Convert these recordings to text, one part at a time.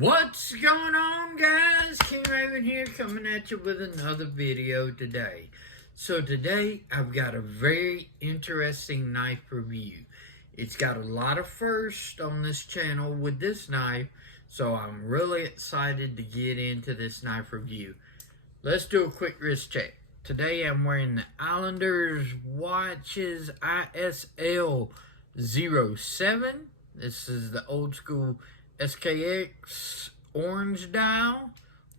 What's going on, guys? King Raven here, coming at you with another video today. So today I've got a very interesting knife review. It's got a lot of firsts on this channel with this knife, so I'm really excited to get into this knife review. Let's do a quick wrist check. Today I'm wearing the Islanders Watches ISL 07. This is the old school SKX orange dial.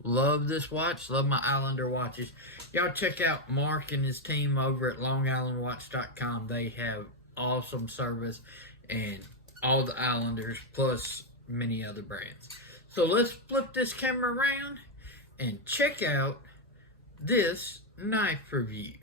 Love this watch. Love my Islander watches. Y'all check out Mark and his team over at longislandwatch.com. They have awesome service and all the Islanders plus many other brands. So let's flip this camera around and check out this knife review.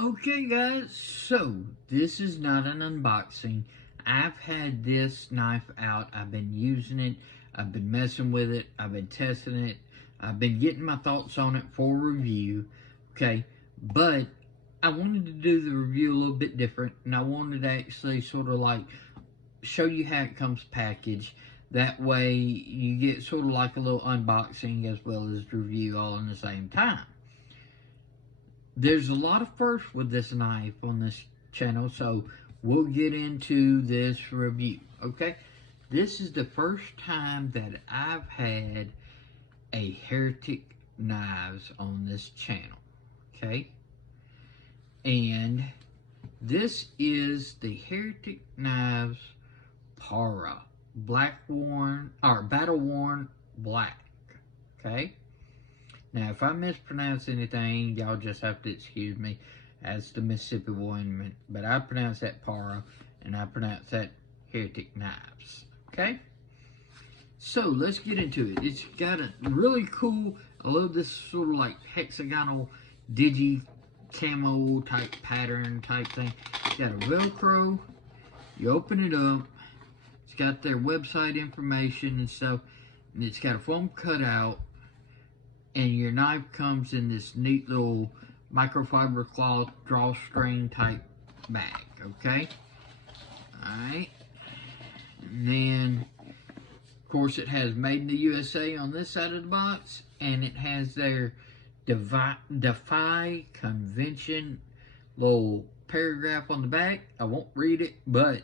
Okay guys, so this is not an unboxing. I've had this knife out. I've been using it. I've been messing with it. I've been testing it. I've been getting my thoughts on it for review. Okay, but I wanted to do the review a little bit different, and I wanted to actually sort of like show you how it comes packaged. That way you get sort of like a little unboxing as well as review all in the same time. There's a lot of firsts with this knife on this channel, so we'll get into this review, okay? This is the first time that I've had a Heretic knives on this channel, okay? And this is the Heretic knives Pariah Battleworn Black, okay? Now, if I mispronounce anything, y'all just have to excuse me. As the Mississippi one, but I pronounce that Pariah, and I pronounce that Heretic knives, okay? So, let's get into it. It's got a really cool, I love this sort of like hexagonal digi camo type pattern type thing. It's got a Velcro. You open it up. It's got their website information and stuff. And it's got a foam cutout. And your knife comes in this neat little microfiber cloth drawstring type bag, okay? Alright. And then, of course, it has Made in the USA on this side of the box. And it has their Defy Convention little paragraph on the back. I won't read it, but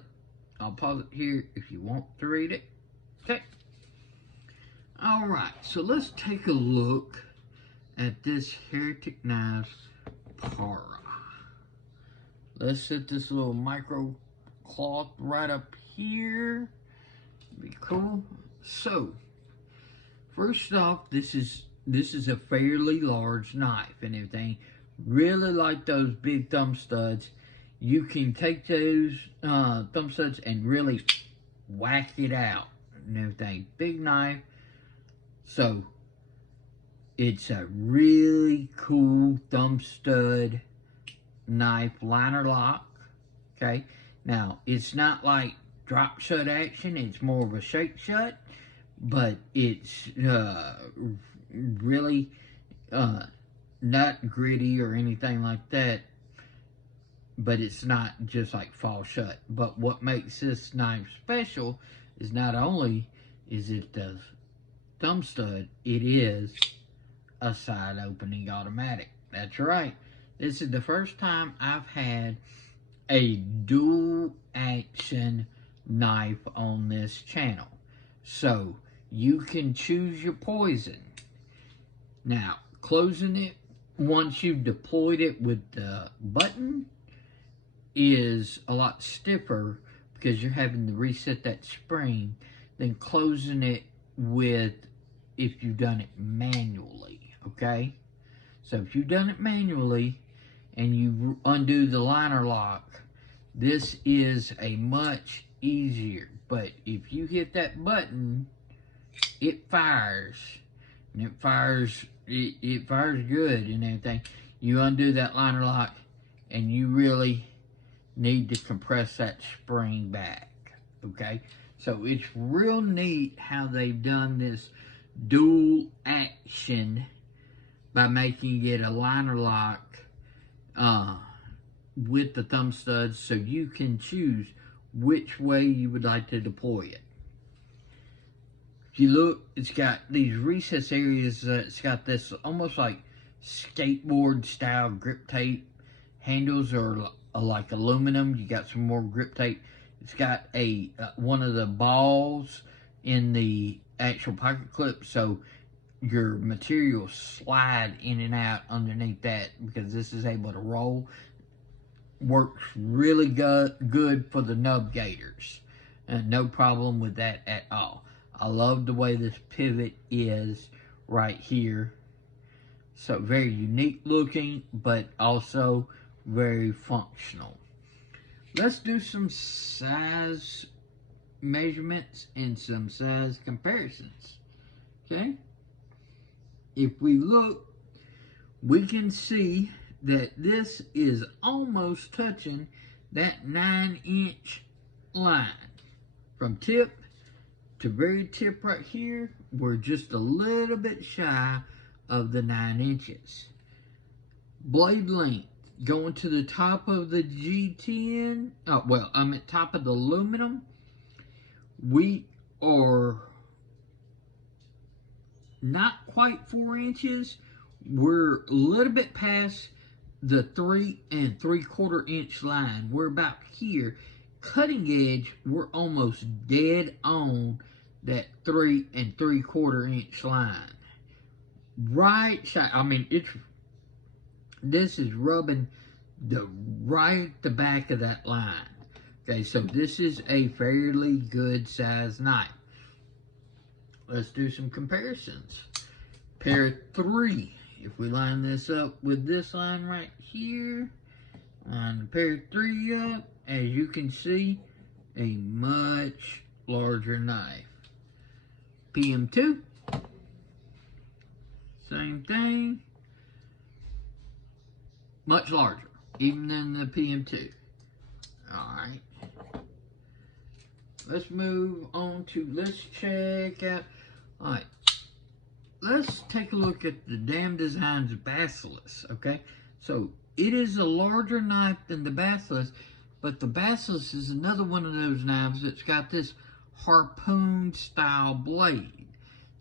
I'll pause it here if you want to read it. Okay. Alright, so let's take a look at this Heretic knives Pariah. Let's set this little micro cloth right up here. Be cool. So, first off, this is a fairly large knife and everything. Really like those big thumb studs. You can take those thumb studs and really whack it out and everything. Big knife. So, it's a really cool thumb stud knife liner lock. Okay. Now, it's not like drop shut action. It's more of a shake shut. But it's really not gritty or anything like that. But it's not just like fall shut. But what makes this knife special is not only is it the thumb stud, it is a side opening automatic. That's right. This is the first time I've had a dual action knife on this channel. So you can choose your poison. Now, closing it once you've deployed it with the button is a lot stiffer because you're having to reset that spring than closing it with if you've done it manually, okay? So if you've done it manually and you undo the liner lock, this is a much easier. But if you hit that button, it fires. And it fires good and everything. You undo that liner lock and you really need to compress that spring back, okay? So it's real neat how they've done this dual action by making it a liner lock with the thumb studs, so you can choose which way you would like to deploy it. If you look, it's got these recess areas. It's got this almost like skateboard style grip tape. Handles are like aluminum. You got some more grip tape. It's got a one of the balls in the actual pocket clip, so your material slide in and out underneath that because this is able to roll. Works really good for the nub gators. No problem with that at all. I love the way this pivot is right here. So very unique looking, but also very functional. Let's do some size measurements and some size comparisons. Okay? If we look, we can see that this is almost touching that 9-inch line. From tip to very tip right here, we're just a little bit shy of the 9 inches. Blade length, going to the top of the G10, I'm at top of the aluminum. We are not quite 4 inches. We're a little bit past the 3 3/4 inch line. We're about here. Cutting edge, we're almost dead on that 3 3/4 inch line. Right side, this is rubbing the back of that line. Okay, so this is a fairly good size knife. Let's do some comparisons. Pair 3. If we line this up with this line right here, line the pair 3 up, as you can see, a much larger knife. PM2, same thing, much larger, even than the PM2. Alright, let's move on to, let's check out, alright, let's take a look at the Damn Designs Basilisk, okay? So, it is a larger knife than the Basilisk, but the Basilisk is another one of those knives that's got this harpoon style blade.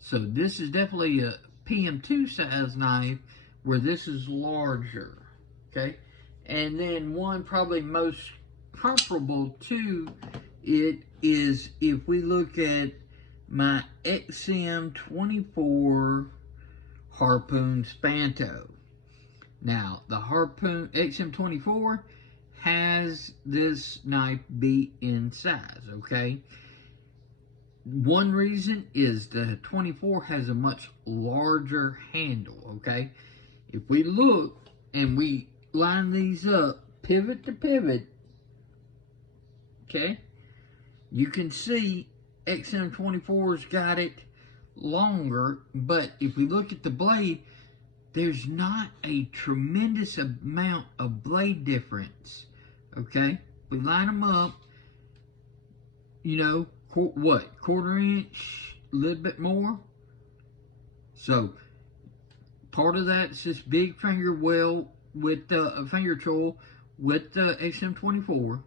So this is definitely a PM2 size knife where this is larger, okay? And then one probably most comparable to it is if we look at my XM24 Harpoon Spanto. Now, the Harpoon XM24 has this knife beat in size, okay? One reason is the 24 has a much larger handle, okay? If we look and we line these up, pivot to pivot, okay? You can see XM24's got it longer, but if we look at the blade, there's not a tremendous amount of blade difference, okay? We line them up, you know, quarter inch, a little bit more. So, part of that's this big finger well with the finger tool with the XM24,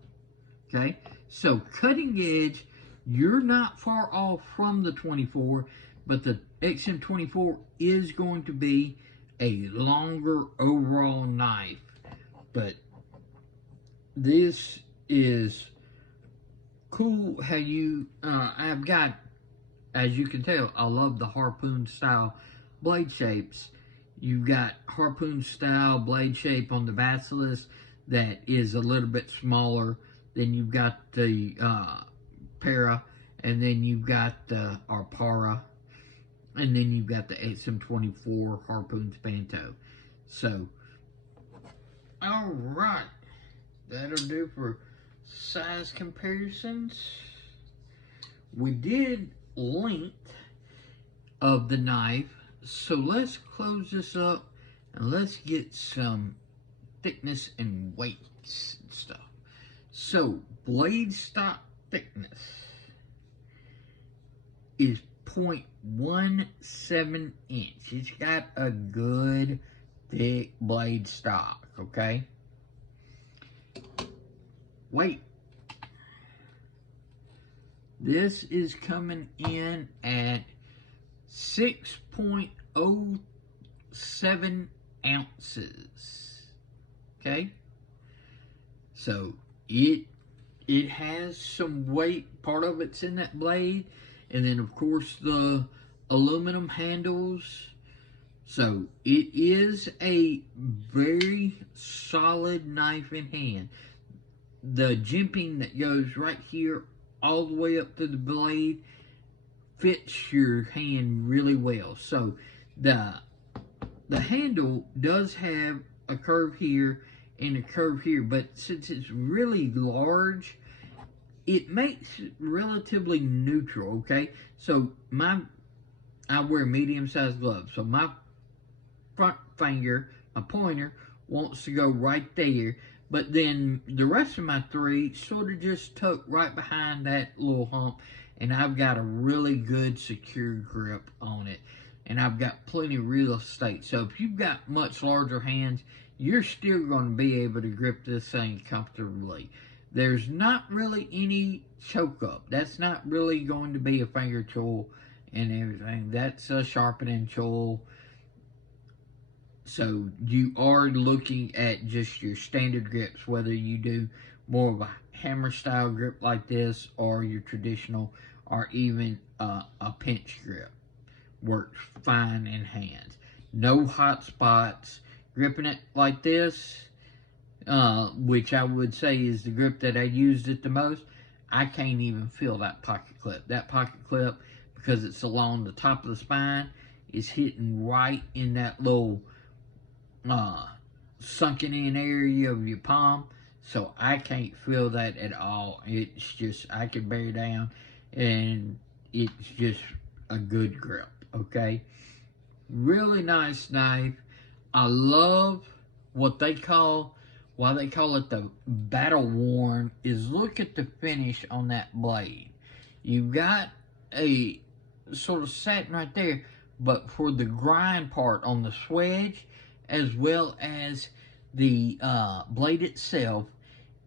okay? So, cutting edge, you're not far off from the 24, but the XM24 is going to be a longer overall knife. But this is cool how you, I've got, as you can tell, I love the harpoon style blade shapes. You've got harpoon style blade shape on the Basilisk that is a little bit smaller. Then you've got the Pariah, and then you've got the Pariah, and then you've got the XM24 Harpoon Spanto. So, alright, that'll do for size comparisons. We did length of the knife, so let's close this up and let's get some thickness and weights and stuff. So, blade stock thickness is 0.17 inch. It's got a good thick blade stock, okay? Weight. This is coming in at 6.07 ounces. Okay, so it has some weight. Part of it's in that blade, and then of course the aluminum handles. So it is a very solid knife in hand. The jimping that goes right here all the way up to the blade fits your hand really well. So the handle does have a curve here and a curve here, but since it's really large, it makes it relatively neutral. Okay, so I wear medium-sized gloves, so my front finger, my pointer, wants to go right there, but then the rest of my three sort of just tuck right behind that little hump, and I've got a really good secure grip on it, and I've got plenty of real estate. So if you've got much larger hands, you're still going to be able to grip this thing comfortably. There's not really any choke up. That's not really going to be a finger tool and everything. That's a sharpening tool. So you are looking at just your standard grips, whether you do more of a hammer style grip like this or your traditional or even a pinch grip. Works fine in hands. No hot spots. Gripping it like this, which I would say is the grip that I used it the most, I can't even feel that pocket clip. That pocket clip, because it's along the top of the spine, is hitting right in that little sunken in area of your palm. So I can't feel that at all. It's just, I can bear down and it's just a good grip, okay? Really nice knife. I love what they call, why they call it the Battleworn, is look at the finish on that blade. You've got a sort of satin right there, but for the grind part on the swedge, as well as the blade itself,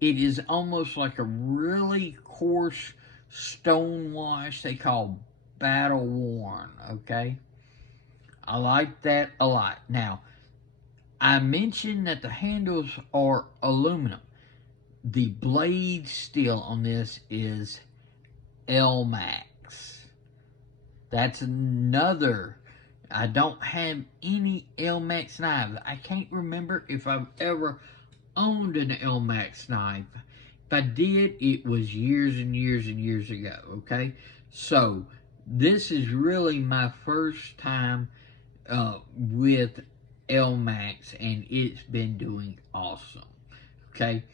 it is almost like a really coarse stone wash they call Battleworn, okay? I like that a lot. Now, I mentioned that the handles are aluminum. The blade steel on this is Elmax. That's another. I don't have any Elmax knives. I can't remember if I've ever owned an Elmax knife. If I did, it was years and years and years ago, okay? So, this is really my first time with Elmax, and it's been doing awesome. Okay,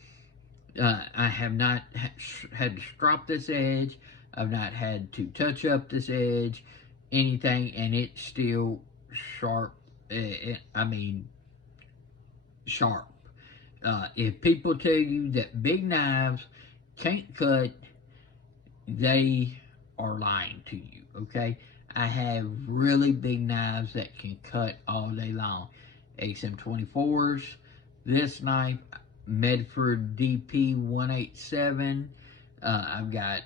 I have not had to strop this edge. I've not had to touch up this edge, anything, and it's still sharp. I mean, sharp. If people tell you that big knives can't cut, they are lying to you. Okay, I have really big knives that can cut all day long. XM24s, this knife, Medford DP 187. I've got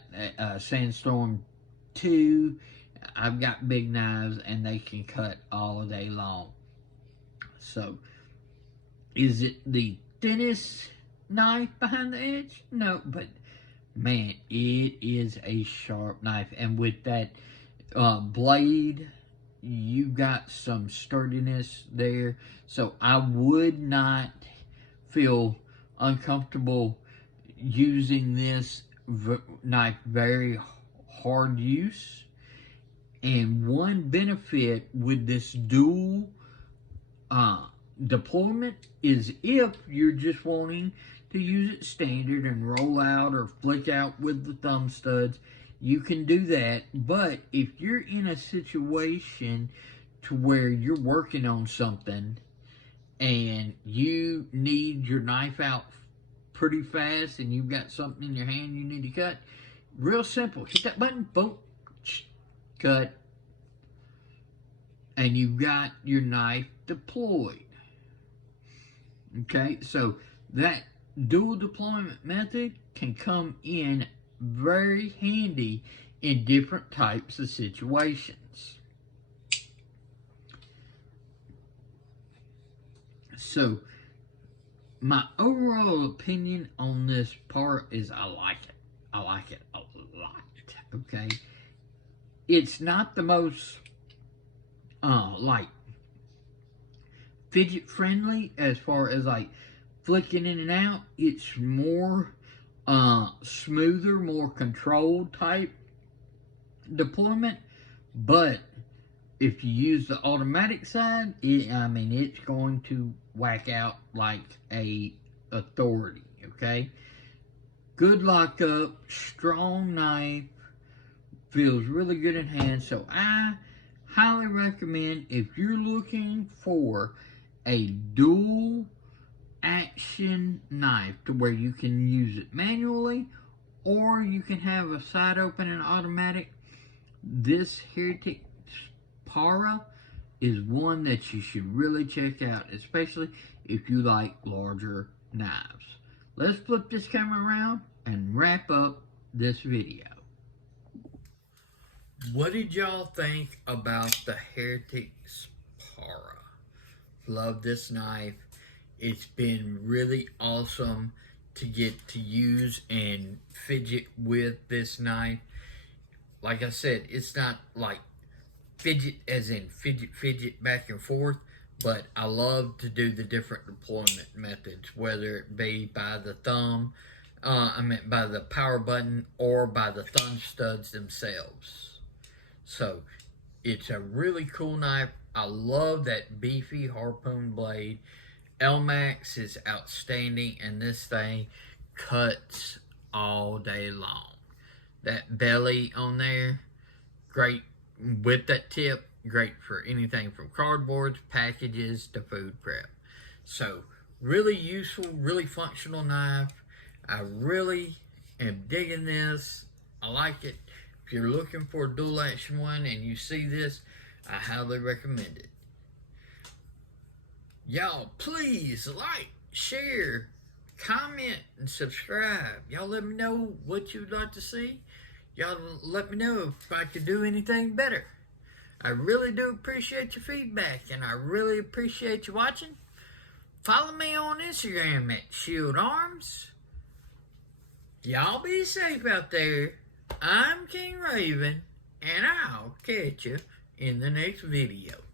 Sandstorm 2. I've got big knives and they can cut all day long. So, is it the thinnest knife behind the edge? No, but man, it is a sharp knife. And with that blade, you got some sturdiness there. So I would not feel uncomfortable using this knife very hard use. And one benefit with this dual deployment is if you're just wanting to use it standard and roll out or flick out with the thumb studs, you can do that. But if you're in a situation to where you're working on something and you need your knife out pretty fast and you've got something in your hand you need to cut, real simple, hit that button, boom, cut, and you've got your knife deployed. Okay, so that dual deployment method can come in very handy in different types of situations. So, my overall opinion on this part is I like it. I like it a lot. Okay? It's not the most, like, fidget friendly as far as like flicking in and out. It's more smoother, more controlled type deployment. But if you use the automatic side, it's going to whack out like a authority. Okay, good lockup, strong knife, feels really good in hand. So I highly recommend, if you're looking for a dual action knife to where you can use it manually or you can have a side open and automatic, this Heretic Pariah is one that you should really check out, especially if you like larger knives. Let's flip this camera around and wrap up this video. What did y'all think about the Heretic Pariah? Love this knife. It's been really awesome to get to use and fidget with this knife. Like I said, it's not like fidget as in fidget back and forth, but I love to do the different deployment methods, whether it be by the thumb, by the power button, or by the thumb studs themselves. So it's a really cool knife. I love that beefy Harpoon Blade. Elmax is outstanding, and this thing cuts all day long. That belly on there, great with that tip, great for anything from cardboards, packages, to food prep. So, really useful, really functional knife. I really am digging this. I like it. If you're looking for a dual action one and you see this, I highly recommend it. Y'all, please like, share, comment, and subscribe. Y'all let me know what you'd like to see. Y'all let me know if I could do anything better. I really do appreciate your feedback, and I really appreciate you watching. Follow me on Instagram at Shield Arms. Y'all be safe out there. I'm King Raven, and I'll catch you in the next video.